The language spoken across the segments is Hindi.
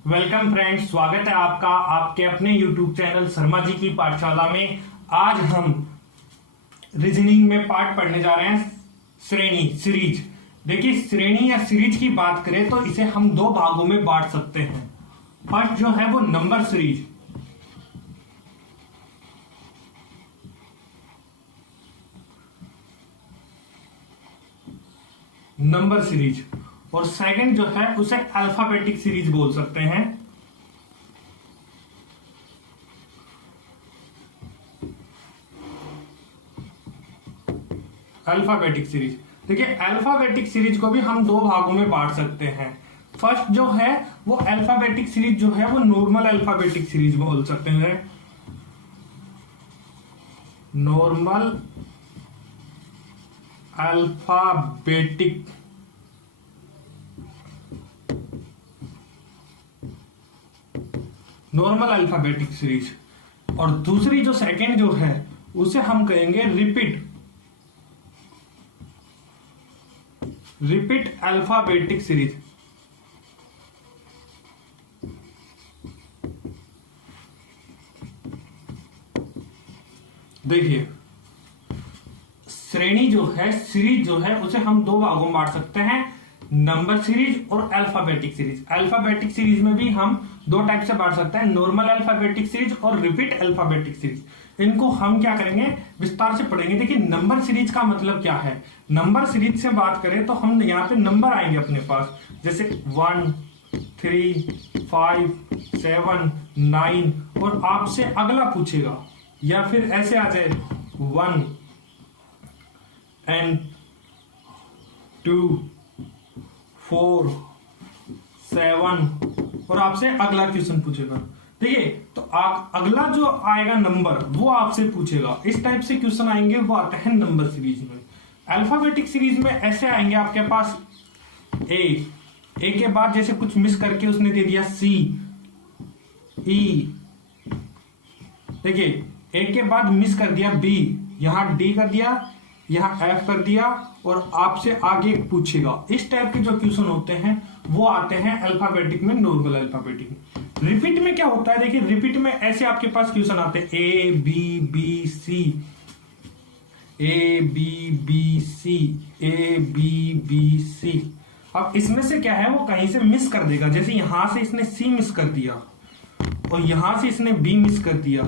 वेलकम फ्रेंड्स, स्वागत है आपका आपके अपने YouTube चैनल शर्मा जी की पाठशाला में। आज हम रीजनिंग में पार्ट पढ़ने जा रहे हैं श्रेणी सीरीज। देखिए, श्रेणी या सीरीज की बात करें तो इसे हम दो भागों में बांट सकते हैं। फर्स्ट जो है वो नंबर सीरीज, और सेकंड जो है उसे अल्फाबेटिक सीरीज बोल सकते हैं। अल्फाबेटिक सीरीज, देखिए अल्फाबेटिक सीरीज को भी हम दो भागों में बांट सकते हैं। फर्स्ट जो है वो अल्फाबेटिक सीरीज जो है वो नॉर्मल अल्फाबेटिक सीरीज बोल सकते हैं। नॉर्मल अल्फाबेटिक सीरीज, और दूसरी जो सेकंड जो है उसे हम कहेंगे रिपीट अल्फाबेटिक सीरीज। देखिए, श्रेणी जो है सीरीज जो है उसे हम दो भागों में बांट सकते हैं, नंबर सीरीज और अल्फाबेटिक सीरीज। अल्फाबेटिक सीरीज में भी हम दो टाइप से बांट सकते हैं, नॉर्मल अल्फाबेटिक सीरीज और रिपीट अल्फाबेटिक सीरीज। इनको हम क्या करेंगे, विस्तार से पढ़ेंगे। देखिए, नंबर सीरीज का मतलब क्या है। नंबर सीरीज से बात करें तो हम यहाँ पे नंबर आएंगे अपने पास, जैसे 1, 3, 5, 7, 9, और आपसे अगला पूछेगा, या फिर ऐसे आ जाए 1 and 2, 4, 7, और आपसे अगला क्वेश्चन पूछेगा। देखिए, तो अगला जो आएगा नंबर वो आपसे पूछेगा। इस टाइप से क्वेश्चन आएंगे, वो आते हैं नंबर सीरीज में। अल्फाबेटिक सीरीज में ऐसे आएंगे आपके पास ए के बाद जैसे कुछ मिस करके उसने दे दिया सी, ई। देखिए, ए के बाद मिस कर दिया बी, यहां डी कर दिया, यहां एफ कर दिया, और आपसे आगे पूछेगा। इस टाइप के जो क्वेश्चन होते हैं वो आते हैं अल्फाबेटिक में, नॉर्मल अल्फाबेटिक में। रिपीट में क्या होता है, देखिए रिपीट में ऐसे आपके पास क्वेश्चन आते हैं A B B C, A B B C, A B B C. अब इसमें से क्या है, वो कहीं से मिस कर देगा। जैसे यहां से इसने सी मिस कर दिया, और यहां से इसने बी मिस कर दिया,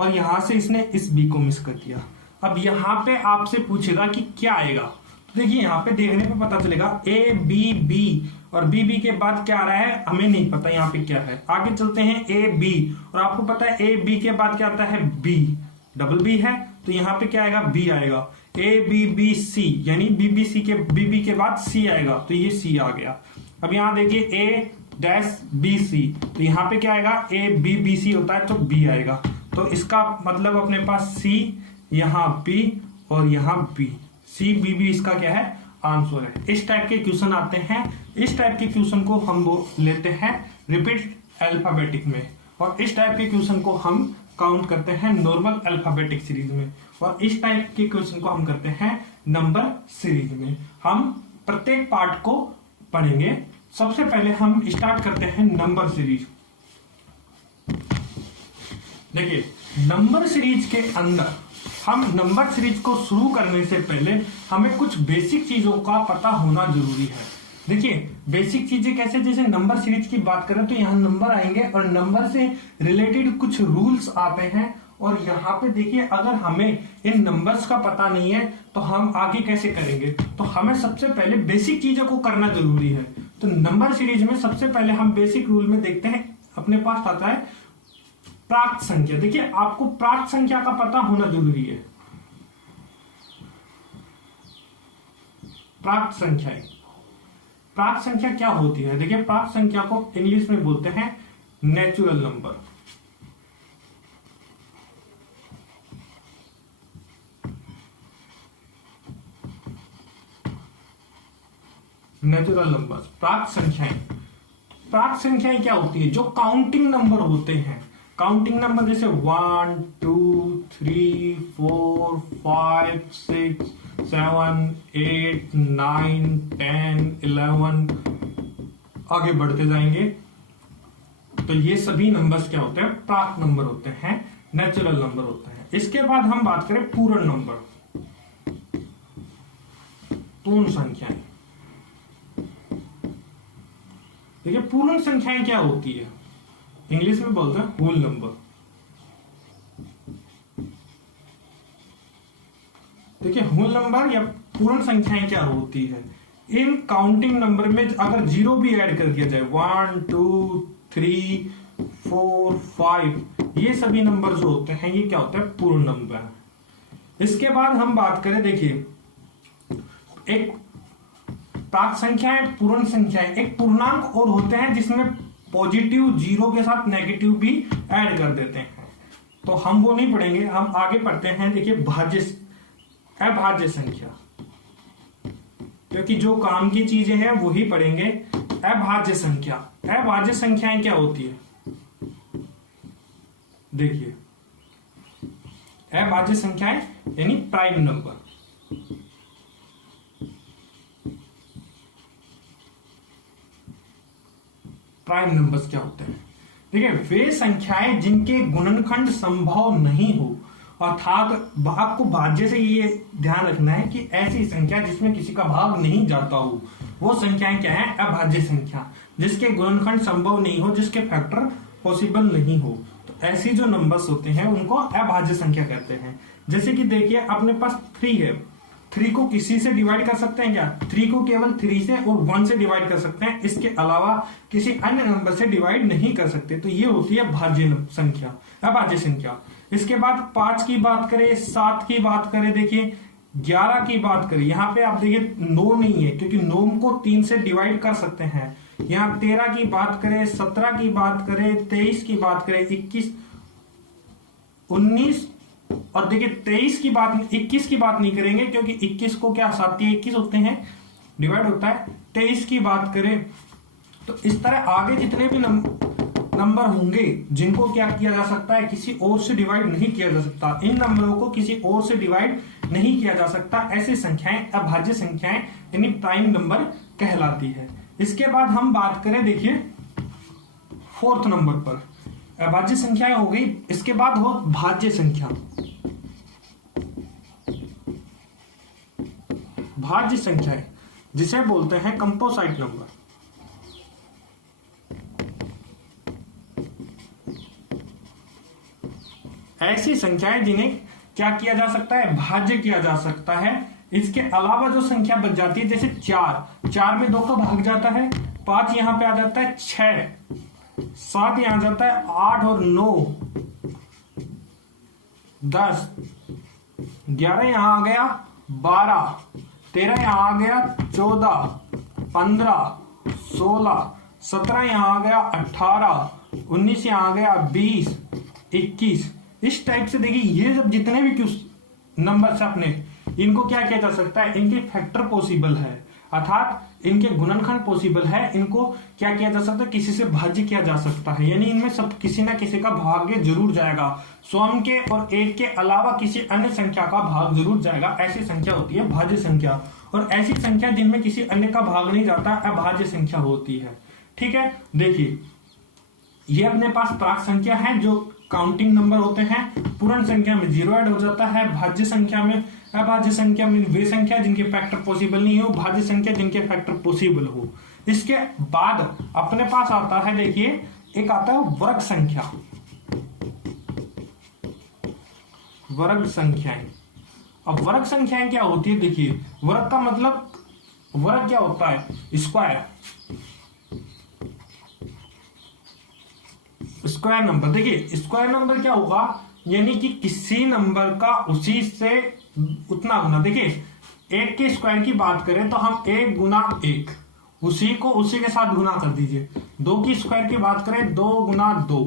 और यहां से इसने इस बी को मिस कर दिया। अब यहां पे आपसे पूछेगा कि क्या आएगा। तो देखिए, यहां पे देखने पे पता चलेगा ए बी बी, और बी बी के बाद क्या आ रहा है हमें नहीं पता यहाँ पे क्या है। आगे चलते हैं ए बी, और आपको पता है ए बी के बाद क्या आता है बी, डबल बी है, तो यहाँ पे क्या आएगा बी आएगा। ए बी बी सी, यानी बी बी के बाद सी आएगा, तो ये सी आ गया। अब यहाँ देखिए ए डैश बी सी, तो यहाँ पे क्या आएगा ए बी बी सी होता है तो बी आएगा। तो इसका मतलब अपने पास सी, यहाँ बी, और यहाँ बी, सी बी बी इसका क्या है आंसर है। इस टाइप के क्वेश्चन आते हैं। इस टाइप के क्वेश्चन को हम वो लेते हैं रिपीट अल्फाबेटिक में, और इस टाइप के क्वेश्चन को हम काउंट करते हैं नॉर्मल अल्फाबेटिक सीरीज में, और इस टाइप के क्वेश्चन को हम करते हैं नंबर सीरीज में। हम प्रत्येक पार्ट को पढ़ेंगे। सबसे पहले हम स्टार्ट करते हैं नंबर सीरीज। देखिए, नंबर सीरीज के अंदर हम नंबर सीरीज को शुरू करने से पहले हमें कुछ बेसिक चीजों का पता होना जरूरी है। देखिए, बेसिक चीजें कैसे, जैसे नंबर सीरीज की बात करें तो यहाँ नंबर आएंगे, और नंबर से रिलेटेड कुछ रूल्स आते हैं। और यहाँ पे देखिए, अगर हमें इन नंबर्स का पता नहीं है तो हम आगे कैसे करेंगे। तो हमें सबसे पहले बेसिक चीजों को करना जरूरी है। तो नंबर सीरीज में सबसे पहले हम बेसिक रूल में देखते हैं, अपने पास आता है प्राप्त संख्या। देखिए, आपको प्राप्त संख्या का पता होना जरूरी है। प्राप्त संख्या क्या होती है। देखिए, प्राप्त संख्या को इंग्लिश में बोलते हैं नेचुरल नंबर। प्राप्त संख्याएं क्या होती है, जो काउंटिंग नंबर होते हैं। काउंटिंग नंबर जैसे 1 2 3 4 5 6 7 8 9 10 11, आगे बढ़ते जाएंगे तो ये सभी नंबर्स क्या होते हैं? प्राक नंबर होते हैं, नेचुरल नंबर होते हैं। इसके बाद हम बात करें पूर्ण नंबर, पूर्ण संख्याएं। देखिए पूर्ण संख्याएं क्या होती है, इंग्लिश में बोलते हैं होल नंबर। देखिए होल नंबर या पूर्ण संख्याएं क्या होती है? इन काउंटिंग नंबर में अगर जीरो भी ऐड कर दिया जाए, 1 2 3 4 5, ये सभी नंबर जो होते हैं ये क्या होता है? पूर्ण नंबर। इसके बाद हम बात करें, देखिए एक प्राक संख्याएं, पूर्ण संख्याएं, एक पूर्णांक और होते हैं जिसमें पॉजिटिव जीरो के साथ नेगेटिव भी ऐड कर देते हैं, तो हम वो नहीं पढ़ेंगे, हम आगे पढ़ते हैं। देखिए अभाज्य संख्या, क्योंकि जो काम की चीजें हैं वही पढ़ेंगे। अभाज्य संख्या, अभाज्य संख्याएं क्या होती है? देखिए अभाज्य संख्याएं यानी प्राइम नंबर। प्राइम नंबर्स क्या होते हैं? देखिए वे संख्याएं जिनके गुणनखंड संभव नहीं हो, अर्थात आपको भाज्य से ये ध्यान रखना है कि ऐसी संख्या जिसमें किसी का भाग नहीं जाता हो, वो संख्याएं क्या है? अभाज्य संख्या। जिसके गुणनखंड संभव नहीं हो, जिसके फैक्टर पॉसिबल नहीं हो, तो ऐसी जो नंबर्स होते हैं उनको अभाज्य संख्या कहते हैं। जैसे कि देखिए अपने पास 3 है, 3 को किसी से डिवाइड कर सकते हैं क्या? 3 को केवल 3 से और 1 से डिवाइड कर सकते हैं, इसके अलावा किसी अन्य नंबर से डिवाइड नहीं कर सकते, तो ये होती है भाज्य संख्या, अभाज्य संख्या। इसके बाद 5 की बात करें, 7 की बात करें, देखिए 11 की बात करें, यहाँ पे आप देखिए 9 नहीं है क्योंकि 9 को 3 से डिवाइड कर सकते हैं। यहाँ 13 की बात करें, 17 की बात करें, 23 की बात करें, 21 19 और देखिए 23 की बात, 21 की बात नहीं करेंगे क्योंकि 21 को क्या 7 21 होते हैं, डिवाइड होता है। 23 की बात करें तो इस तरह आगे जितने भी नंबर होंगे जिनको क्या किया जा सकता है? किसी और से डिवाइड नहीं किया जा सकता। इन नंबरों को किसी और से डिवाइड नहीं किया जा सकता। ऐसी संख्याएं अभाज्य संख्याएं यानी प्राइम नंबर कहलाती है। इसके बाद हम बात करें, देखिए 4th नंबर पर अभाज्य संख्याएं हो गई। इसके बाद हो भाज्य संख्या। भाज्य संख्याएं जिसे बोलते हैं कंपोजिट नंबर। ऐसी संख्याएं जिन्हें क्या किया जा सकता है? भाज्य किया जा सकता है। इसके अलावा जो संख्या बच जाती है, जैसे 4 में 2 का भाग जाता है, 5 यहां पे आ जाता है, 6 7 यहां जाता है, 8 और 9 10 11 यहां आ गया, 12 13 यहां आ गया, 14 15 16 17 यहां आ गया, 18 19 यहां आ गया, 20 21। इस टाइप से देखिए ये जब जितने भी नंबर्स अपने, इनको क्या किया जा सकता है? इनके फैक्टर पॉसिबल है, अर्थात इनके गुणनखंड पॉसिबल है। इनको क्या किया जा सकता है? किसी से भाज्य किया जा सकता है, यानी इनमें सब किसी ना किसी का भाग्य जरूर जाएगा। स्वयं के और एक के अलावा किसी अन्य संख्या का भाग जरूर जाएगा। ऐसी संख्या होती है भाज्य संख्या। और ऐसी संख्या जिनमें किसी अन्य का भाग नहीं जाता अभाज्य संख्या होती है। ठीक है, देखिए ये अपने पास प्राक संख्या है जो काउंटिंग नंबर होते हैं। पूर्ण संख्या में 0 ऐड हो जाता है। भाज्य संख्या में, अभाज्य संख्या में वे संख्या जिनके फैक्टर पॉसिबल नहीं हो, भाज्य संख्या जिनके फैक्टर पॉसिबल हो। इसके बाद अपने पास आता है, देखिए एक आता है वर्ग संख्या। वर्ग संख्याएं। अब वर्ग संख्याएं क्या होती है? देखिए वर्ग का मतलब, वर्ग क्या होता है? Square, square number. देखिए स्क्वायर नंबर क्या होगा? यानी कि किसी नंबर का उसी से उतना गुना। देखिए 1 के स्क्वायर की बात करें तो हम 1 गुना 1, उसी को उसी के साथ गुना कर दीजिए। 2 की स्क्वायर की बात करें 2 गुना 2,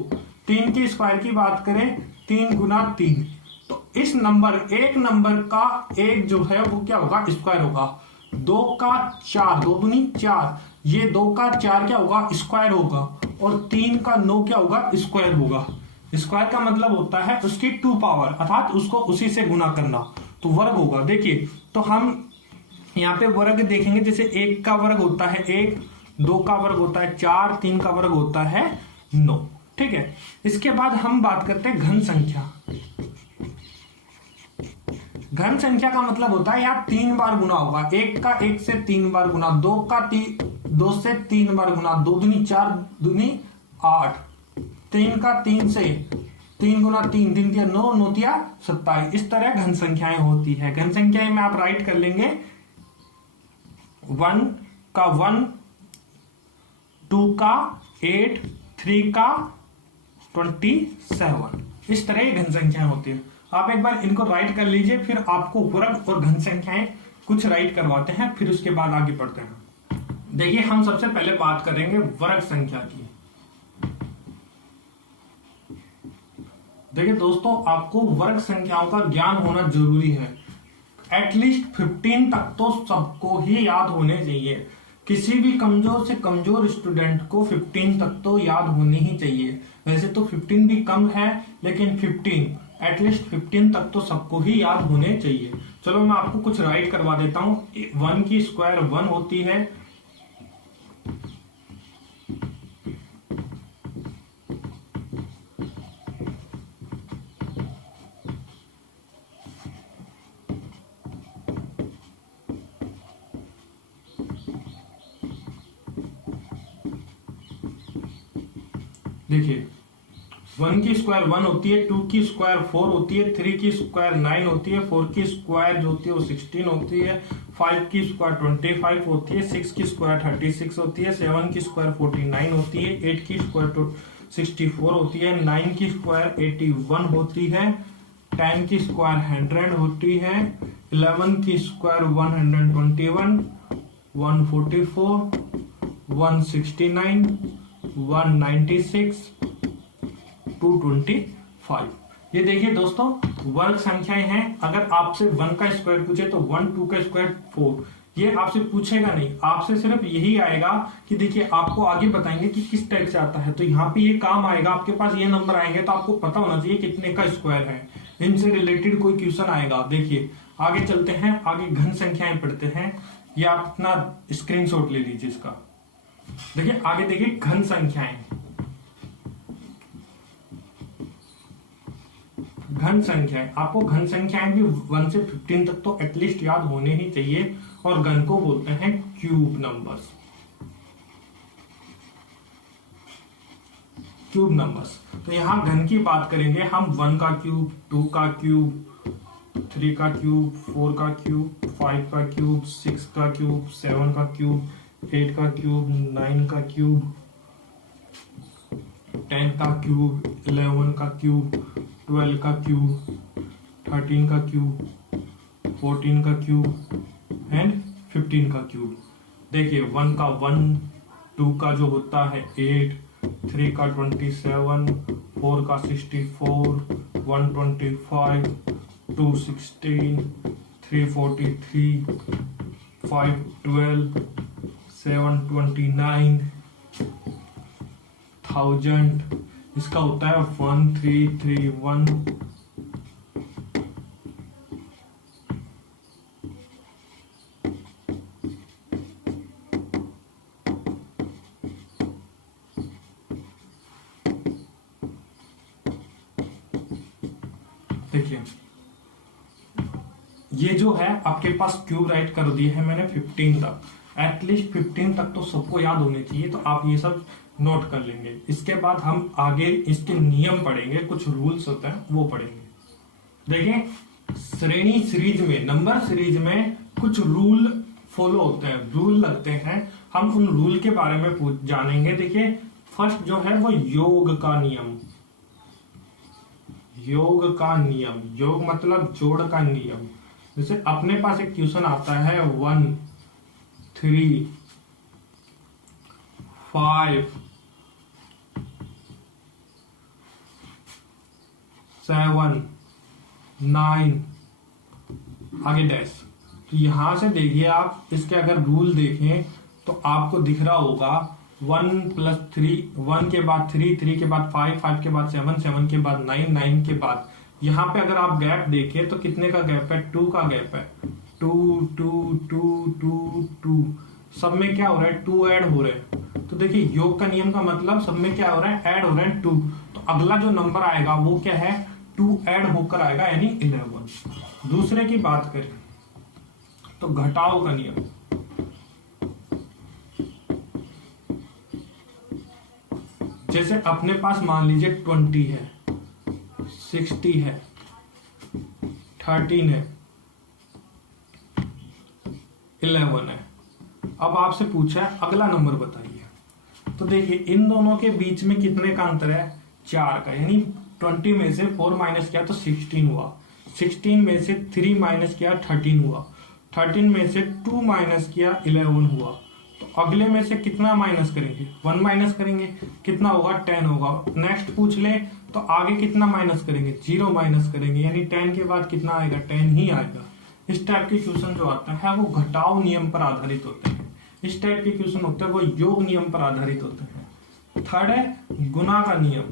3 की स्क्वायर की बात करें 3 गुना 3। तो इस नंबर, एक नंबर का एक जो है वो क्या होगा? स्क्वायर होगा। 2 का 4, 2 दूनी 4, ये 2 का 4 क्या होगा? स्क्वायर होगा। और 3 का 9 क्या होगा? स्क्वायर होगा। स्क्वायर का मतलब होता है उसकी 2 पावर, अर्थात उसको उसी से गुना करना, तो वर्ग होगा। देखिए तो हम यहाँ पे वर्ग देखेंगे, जैसे 1 का वर्ग होता है 1, 2 का वर्ग होता है 4, 3 का वर्ग होता है 9। ठीक है, इसके बाद हम बात करते हैं घन संख्या। घन संख्या का मतलब होता है यार 3 बार गुना होगा। 1 का 1 से 3 बार गुना, 2 का 2 से 3 बार गुना, 2 दूनी 4 दूनी 8, 3 का 3 से 3 गुना 3, 3 तिया 9, 9 तिया 27। इस तरह घन संख्याएं होती है। घन संख्याएं में आप राइट कर लेंगे 1 का 1, 2 का 8, 3 का 27। इस तरह ये घन संख्याएं होती है। आप एक बार इनको राइट कर लीजिए, फिर आपको वर्ग और घन संख्याएं कुछ राइट करवाते हैं, फिर उसके बाद आगे बढ़ते हैं। देखिए, हम सबसे पहले बात करेंगे वर्ग संख्या की। देखिए दोस्तों, आपको वर्ग संख्याओं का ज्ञान होना जरूरी है। एटलीस्ट 15 तक तो सबको ही याद होने चाहिए। किसी भी कमजोर से कमजोर स्टूडेंट को 15 तक तो याद होने ही चाहिए। वैसे तो 15 भी कम है, लेकिन 15 एटलीस्ट 15 तक तो सबको ही याद होने चाहिए। चलो मैं आपको कुछ राइट करवा देता हूं। 1 की स्क्वायर 1 होती है, देखिए 1 की स्क्वायर 1 होती है, 2 की स्क्वायर 4 होती है, 3 की स्क्वायर 9 होती है, 4 की स्क्वायर जो होती है वो 16 होती है, 5 की स्क्वायर 25 होती है, 6 की स्क्वायर 36 होती है, 7 की स्क्वायर 49 होती है, 8 की स्क्वायर 64 होती है, 9 की स्क्वायर 81 होती है, 10 की स्क्वायर 100 होती है, 11 की स्क्वायर 121, 144, 169, 196, 225। ये देखिए दोस्तों, वर्ग संख्याएं हैं। अगर आपसे 1 का स्क्वायर पूछे तो 1, 2 का स्क्वायर 4, ये आपसे पूछेगा नहीं। आपसे सिर्फ यही आएगा कि देखिए, आपको आगे बताएंगे कि किस टाइप से आता है, तो यहाँ पे ये काम आएगा। आपके पास ये नंबर आएंगे तो आपको पता होना चाहिए कितने का स्क्वायर है। इनसे रिलेटेड कोई क्वेश्चन आएगा। देखिए आगे चलते हैं, आगे घन संख्याएं पढ़ते हैं। ये आप अपना स्क्रीनशॉट ले लीजिए इसका। देखिए आगे देखिए, घन संख्याएं। घन संख्याएं, आपको घन संख्याएं भी 1 से 15 तक तो एटलीस्ट याद होने ही चाहिए। और घन को बोलते हैं क्यूब नंबर्स। क्यूब नंबर्स, तो यहां घन की बात करेंगे हम। 1 का क्यूब, 2 का क्यूब, 3 का क्यूब, 4 का क्यूब, 5 का क्यूब, 6 का क्यूब, 7 का क्यूब, 8 का क्यूब, 9 का क्यूब, 10 का क्यूब, 11 का क्यूब, 12 का क्यूब, 13 का क्यूब, 14 का क्यूब एंड 15 का क्यूब। देखिए 1 का 1, 2 का जो होता है 8, 3 का 27, 4 का 64, 125, 216, 343, 512, 729, 1000। इसका होता है 1331। देखिए ये जो है आपके पास क्यूब राइट कर दिया है मैंने 15 तक। एटलीस्ट 15 तक तो सबको याद होने चाहिए, तो आप ये सब नोट कर लेंगे। इसके बाद हम आगे इसके नियम पढ़ेंगे, कुछ रूल्स होते हैं वो पढ़ेंगे। देखिए श्रेणी सीरीज में, नंबर सीरीज में कुछ रूल फॉलो होते हैं, रूल लगते हैं। हम उन रूल के बारे में जानेंगे। देखिए फर्स्ट जो है वो योग का नियम। योग का नियम, योग मतलब जोड़ का नियम। जैसे अपने पास एक क्वेश्चन आता है 1, 3, 5, 7, 9 आगे डैश। तो यहां से देखिए आप इसके अगर रूल देखें तो आपको दिख रहा होगा 1 + 3, 1 के बाद 3, 3 के बाद 5, 5 के बाद 7, 7 के बाद 9, 9 के बाद यहाँ पे अगर आप गैप देखें तो कितने का गैप है? 2 का गैप है। 2 2 2 2 2 सब में क्या हो रहा है? 2 ऐड हो रहे हैं। तो देखिए योग का नियम का मतलब सब में क्या हो रहा है, ऐड हो रहा है 2। तो अगला जो नंबर आएगा वो क्या है, 2 ऐड होकर आएगा यानी 11। दूसरे की बात करें तो घटाव का नियम, जैसे अपने पास मान लीजिए 20 है, 60 है, 13 है, 11 है। अब आपसे पूछा है अगला नंबर बताइए। तो देखिए इन दोनों के बीच में कितने का अंतर है, 4 का, यानी 20 में से 4 माइनस किया तो 16 हुआ, 16 में से 3 माइनस किया 13 हुआ, 13 में से 2 माइनस किया 11 हुआ। तो अगले में से कितना माइनस करेंगे, 1 माइनस करेंगे, कितना होगा 10 होगा। नेक्स्ट पूछ ले तो आगे कितना माइनस करेंगे, 0 माइनस करेंगे, यानी 10 के बाद कितना आएगा, 10 ही आएगा। इस टाइप के क्वेश्चन जो आते हैं वो घटाव नियम पर आधारित होते हैं। इस टाइप के क्वेश्चन होते हैं वो योग नियम पर आधारित होते हैं। थर्ड है गुणा का नियम।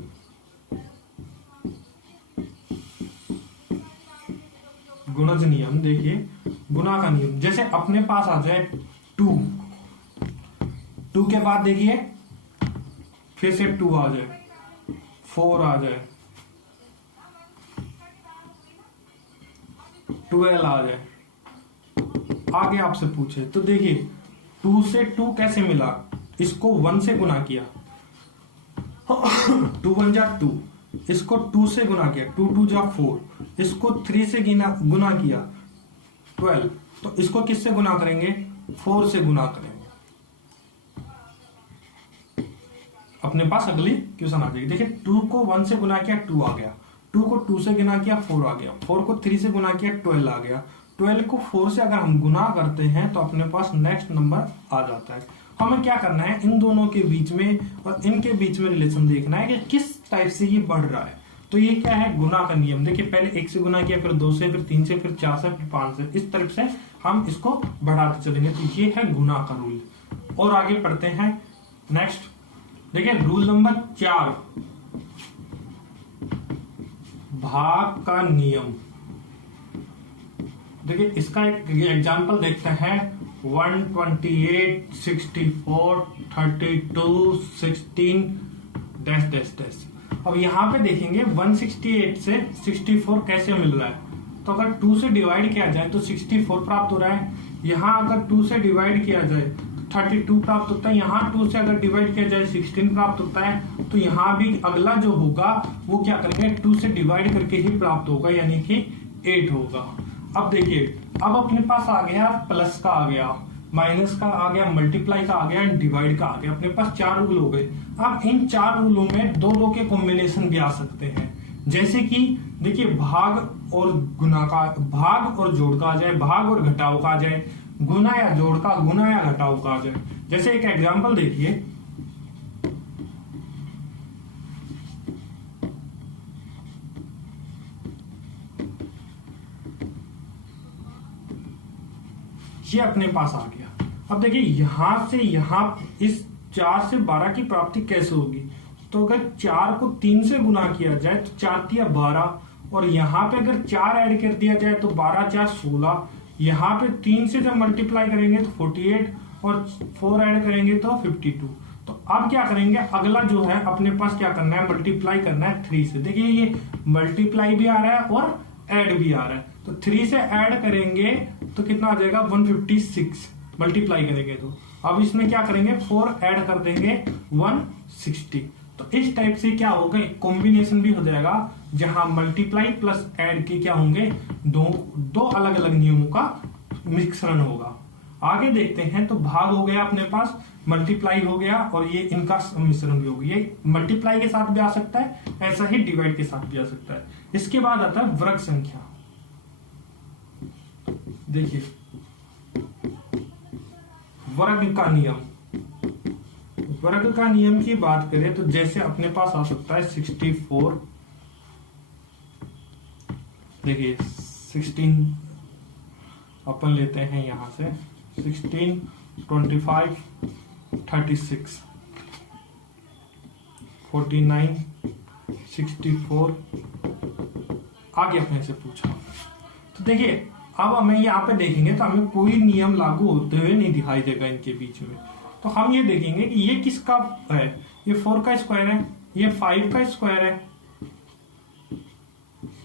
गुणज नियम, देखिए गुणा का नियम, जैसे अपने पास आ जाए 2 के बाद देखिए फिर से 2 आ जाए, 4 आ जाए, 12 आ जाए, आगे आपसे पूछे तो देखिए 2 से 2 कैसे मिला, इसको 1 से गुना किया 2 1 जा 2, इसको 2 से गुना किया 2 2 जा 4, इसको 3 से गुना किया 12, तो इसको किससे गुना करेंगे, 4 से गुना करेंगे। अपने पास अगली क्वेश्चन आ जाएगी। देखिए 2 को 1 से गुना किया 2 आ गया, 2 को 2 से गुना किया 4 आ गया, 4 को 3 से गुना किया 12 आ गया, 12 को 4 से अगर हम गुना करते हैं तो अपने पास नेक्स्ट नंबर आ जाता है। हमें क्या करना है, इन दोनों के बीच में और इनके बीच में रिलेशन देखना है कि किस टाइप से ये बढ़ रहा है। तो ये क्या है, गुना का नियम। देखिए पहले 1 से गुना किया, फिर 2 से, फिर 3 से, फिर 4 से, फिर 5 से, इस तरफ से हम इसको बढ़ाते चलेंगे। तो ये है गुना का रूल। और आगे पढ़ते हैं नेक्स्ट। देखिए रूल नंबर 4, भाग का नियम। देखिए इसका एक एग्जांपल देखते हैं, 128, 64, 32, 16 डैश डैश डैश। अब यहाँ पे देखेंगे 168 से 64 कैसे मिल रहा है। तो अगर 2 से डिवाइड किया जाए तो 64 प्राप्त हो रहा है, यहाँ अगर 2 से डिवाइड किया जाए 32 प्राप्त होता है, यहाँ 2 से अगर डिवाइड किया जाए 16 प्राप्त होता है। तो यहाँ भी अगला जो होगा वो क्या करेंगे, 2 से डिवाइड करके ही प्राप्त होगा, यानी कि 8 होगा। अब देखिए अब अपने पास आ गया प्लस का, आ गया माइनस का, आ गया मल्टीप्लाई का, आ गया डिवाइड का, आ गया। अपने पास 4 रूल हो गए। अब इन 4 रूलों में दो के कॉम्बिनेशन भी आ सकते हैं, जैसे कि देखिए भाग और गुना का, भाग और जोड़ का आ जाए, भाग और घटाव का आ जाए, गुना या जोड़ का, गुना या घटाव का आ जाए। जैसे एक एग्जांपल देखिए, ये अपने पास आ गया। अब देखिए यहां से यहां इस 4 से 12 की प्राप्ति कैसे होगी। तो अगर 4 को 3 से गुना किया जाए तो 4 या 12, और यहाँ पे अगर 4 ऐड कर दिया जाए तो 12 4 16, यहाँ पे 3 से जब मल्टीप्लाई करेंगे तो 48, और 4 ऐड करेंगे तो 52। तो अब क्या करेंगे, अगला जो है अपने पास क्या करना है, मल्टीप्लाई करना है 3 से। देखिए ये मल्टीप्लाई भी आ रहा है और ऐड भी आ रहा है। तो 3 से ऐड करेंगे तो कितना आ जाएगा, 156 मल्टीप्लाई करेंगे तो। अब इसमें क्या करेंगे, 4 ऐड कर देंगे 160। तो इस टाइप से क्या होगा, कॉम्बिनेशन भी हो जाएगा, जहां मल्टीप्लाई प्लस ऐड के क्या होंगे, दो अलग अलग नियमों का मिश्रण होगा। आगे देखते हैं, तो भाग हो गया अपने पास, मल्टीप्लाई हो गया, और ये इनका मिश्रण भी हो गया। ये मल्टीप्लाई के साथ भी आ सकता है, ऐसा ही डिवाइड के साथ भी आ सकता है। इसके बाद आता है वर्ग संख्या। देखिए वर्ग का नियम, वर्ग का नियम की बात करें तो जैसे अपने पास आ सकता है 64। देखिए 16 अपन लेते हैं यहां से, 16, 25, 36, 49, 64। आगे अपने से पूछा। तो देखिए अब हमें यहाँ पे देखेंगे तो हमें कोई नियम लागू होते हुए नहीं दिखाई देगा इनके बीच में। तो तो हम ये देखेंगे कि ये किसका है, ये 4 का स्क्वायर है, ये 5 का स्क्वायर है,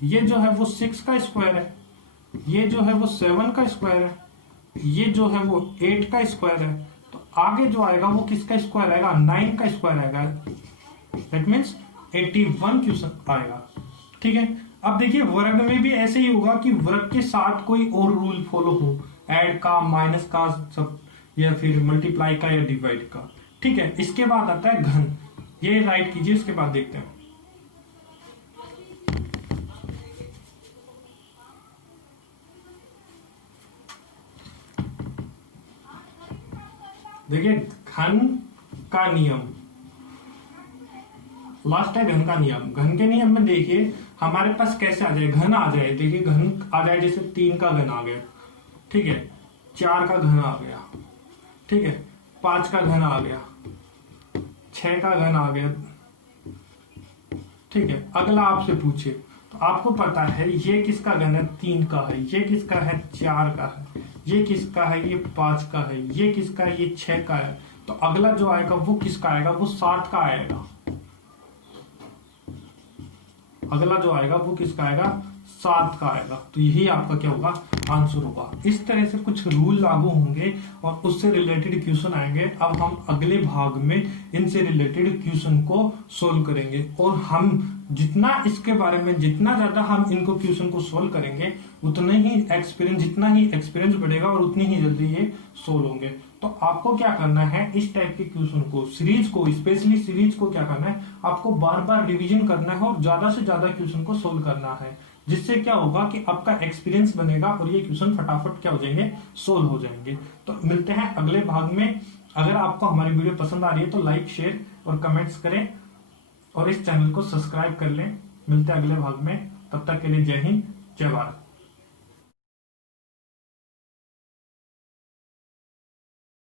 ये जो है वो 6 का स्क्वायर है, ये जो है वो 7 का स्क्वायर है, ये जो है वो 8 का स्क्वायर है। तो आगे जो आएगा वो किसका स्क्वायर आएगा, 9 का स्क्वायर आएगा। दैट मीन्स 81 क्वेश्चन आएगा। ठीक है, अब देखिए वर्ग में भी ऐसे ही होगा कि वर्ग के साथ कोई और रूल फॉलो हो, ऐड का, माइनस का, सब, या फिर मल्टीप्लाई का या डिवाइड का। ठीक है, इसके बाद आता है घन, ये राइट कीजिए, इसके बाद देखते हैं। देखिए घन का नियम, लास्ट है घन का नियम। घन के नियम में देखिए हमारे पास कैसे आ जाए, घन आ जाए। देखिए घन आ जाए, जैसे 3 का घन आ गया, ठीक है, 4 का घन आ गया, ठीक है, 5 का घन आ गया, 6 का घन आ गया। ठीक है, अगला आपसे पूछे तो आपको पता है ये किसका घन है, 3 का है, ये किसका है, 4 का है, ये किसका है, ये 5 का है, ये किसका है, ये 6 का है। तो अगला जो आएगा वो किसका आएगा, वो 7 का आएगा। अगला जो आएगा वो किसका आएगा, 7 का आएगा। तो यही आपका क्या होगा, आंसर होगा। इस तरह से कुछ रूल लागू होंगे और उससे रिलेटेड क्वेश्चन आएंगे। अब हम अगले भाग में इनसे रिलेटेड क्वेश्चन को सोल्व करेंगे, और हम जितना इसके बारे में, जितना ज्यादा हम इनको क्वेश्चन को सोल्व करेंगे, उतना ही एक्सपीरियंस, जितना ही एक्सपीरियंस बढ़ेगा और उतनी ही जल्दी ये सोल्व होंगे। तो आपको क्या करना है, इस टाइप के क्वेश्चन को, सीरीज को, स्पेशली सीरीज को क्या करना है, आपको बार बार रिवीजन करना है और ज्यादा से ज्यादा क्वेश्चन को सोल्व करना है। जिससे क्या होगा कि आपका एक्सपीरियंस बनेगा और ये क्वेश्चन फटाफट क्या हो जाएंगे, सोल्व हो जाएंगे। तो मिलते हैं अगले भाग में। अगर आपको हमारी वीडियो पसंद आ रही है तो लाइक, शेयर और कमेंट्स करें, और इस चैनल को सब्सक्राइब कर लें। मिलते हैं अगले भाग में, तब तक के लिए जय हिंद, जय भारत।